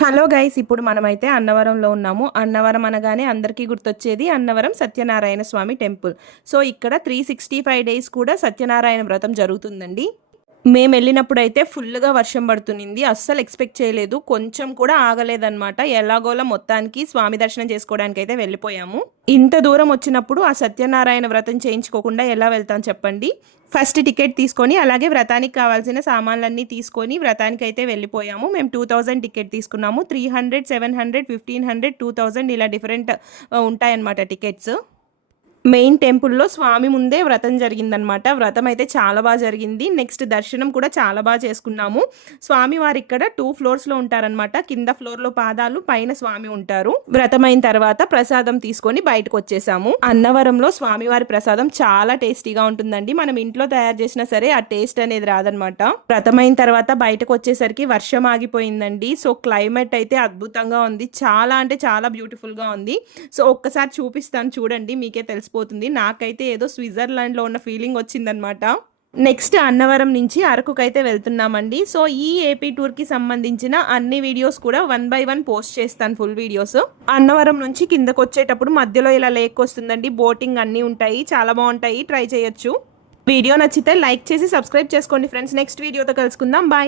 Hello guys, ఇప్పుడు మనమైతే అన్నవరంలో ఉన్నాము. అన్నవరం అనగానే అందరికీ గుర్తొచ్చేది అన్నవరం సత్యనారాయణ స్వామి టెంపుల్. సో ఇక్కడ 365 డేస్ కూడా సత్యనారాయణ వ్రతం జరుగుతుందండి. మేము వెళ్ళినప్పుడైతే ఫుల్గా వర్షం పడుతుంది. అస్సలు ఎక్స్పెక్ట్ చేయలేదు, కొంచెం కూడా ఆగలేదన్నమాట. ఎలాగోలా మొత్తానికి స్వామి దర్శనం చేసుకోవడానికి అయితే వెళ్ళిపోయాము. ఇంత దూరం వచ్చినప్పుడు ఆ సత్యనారాయణ వ్రతం చేయించుకోకుండా ఎలా వెళ్తాం చెప్పండి. ఫస్ట్ టికెట్ తీసుకొని అలాగే వ్రతానికి కావాల్సిన సామాన్లన్నీ తీసుకొని వ్రతానికి అయితే వెళ్ళిపోయాము. మేము 2000 టికెట్ తీసుకున్నాము. 300, 700, 1500, 2000 ఇలా డిఫరెంట్ ఉంటాయన్నమాట టికెట్స్. మెయిన్ టెంపుల్లో స్వామి ముందే వ్రతం జరిగిందనమాట. వ్రతం అయితే చాలా బాగా జరిగింది. నెక్స్ట్ దర్శనం కూడా చాలా బాగా చేసుకున్నాము. స్వామి వారు ఇక్కడ 2 ఫ్లోర్స్లో ఉంటారనమాట. కింద ఫ్లోర్లో పాదాలు, పైన స్వామి ఉంటారు. వ్రతం అయిన తర్వాత ప్రసాదం తీసుకొని బయటకు వచ్చేసాము. అన్నవరంలో స్వామివారి ప్రసాదం చాలా టేస్టీగా ఉంటుందండి. మనం ఇంట్లో తయారు చేసినా సరే ఆ టేస్ట్ అనేది రాదనమాట. వ్రతం అయిన తర్వాత బయటకు వచ్చేసరికి వర్షం ఆగిపోయిందండి. సో క్లైమేట్ అయితే అద్భుతంగా ఉంది. చాలా అంటే చాలా బ్యూటిఫుల్గా ఉంది. సో ఒక్కసారి చూపిస్తాను చూడండి, మీకే తెలిసిపోతుంది. నాకైతే ఏదో స్విట్జర్లాండ్లో ఉన్న ఫీలింగ్ వచ్చిందనమాట. నెక్స్ట్ అన్నవరం నుంచి అరకుకైతే వెళ్తున్నామండి. సో ఈ ఏపీ టూర్కి సంబంధించిన అన్ని వీడియోస్ కూడా 1 by 1 పోస్ట్ చేస్తాను, ఫుల్ వీడియోస్. అన్నవరం నుంచి కిందకు వచ్చేటప్పుడు మధ్యలో ఇలా లేక్ వస్తుందండి. బోటింగ్ అన్నీ ఉంటాయి, చాలా బాగుంటాయి, ట్రై చేయొచ్చు. వీడియో నచ్చితే లైక్ చేసి సబ్స్క్రైబ్ చేసుకోండి ఫ్రెండ్స్. నెక్స్ట్ వీడియోతో కలుసుకుందాం, బాయ్.